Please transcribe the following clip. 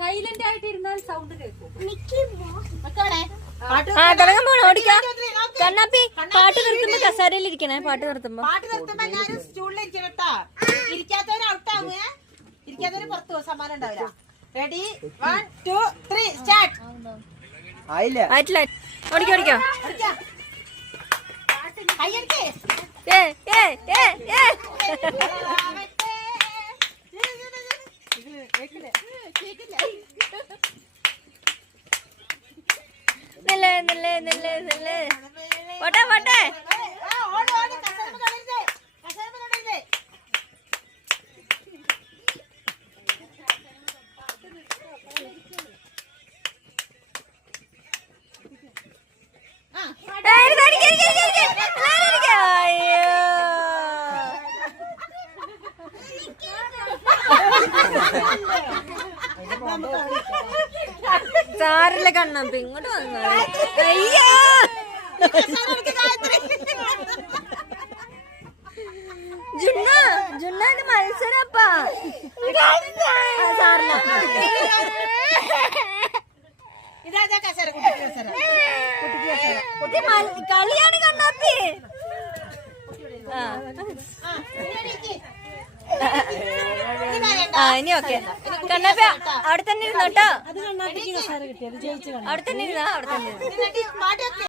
Silent ആയിട്ട് ഇരുന്നാൽ sound കേൾക്കും. തുടങ്ങാൻ പോണോ? ഓടിക്കാം. കണ്ണാപ്പി പാട്ട് നിർത്തുമ്പോ കസാരയിൽ ഇരിക്കണേ. പാട്ട് നിർത്തുമ്പോ എല്ലാരും സ്റ്റൂളിലിരിക്കണം കേട്ടോ. ഇരിക്കാത്തവര് ഔട്ടാവുക, ഇരിക്കാത്തവര് പുറത്തു പോകും. സമ്മാനം ഉണ്ടാവില്ല. Ready 1 2 3 start. ആയിട്ടില്ല. ഓടിക്കോ ഓടിക്കോ. കയ്യടിക്ക്. നില്ലേ നില്ലേ നില്ലേ നില്ലേ. പോട്ടെ പോട്ടെ. സാറില്ല കണ്ണാപ്പി ഇങ്ങോട്ട് വന്നു. അയ്യോ ജുണ്ണാന്റെ മത്സരപ്പാ. സാറില്ല കളിയാണ് കണ്ണാപ്പി. ഇനി ഓക്കെ. കണ്ണാപ്പി അവിടെ തന്നെ ഇരുന്നോട്ടോ. അവിടെ തന്നെ ഇരുന്നാ അവിടെ തന്നെ.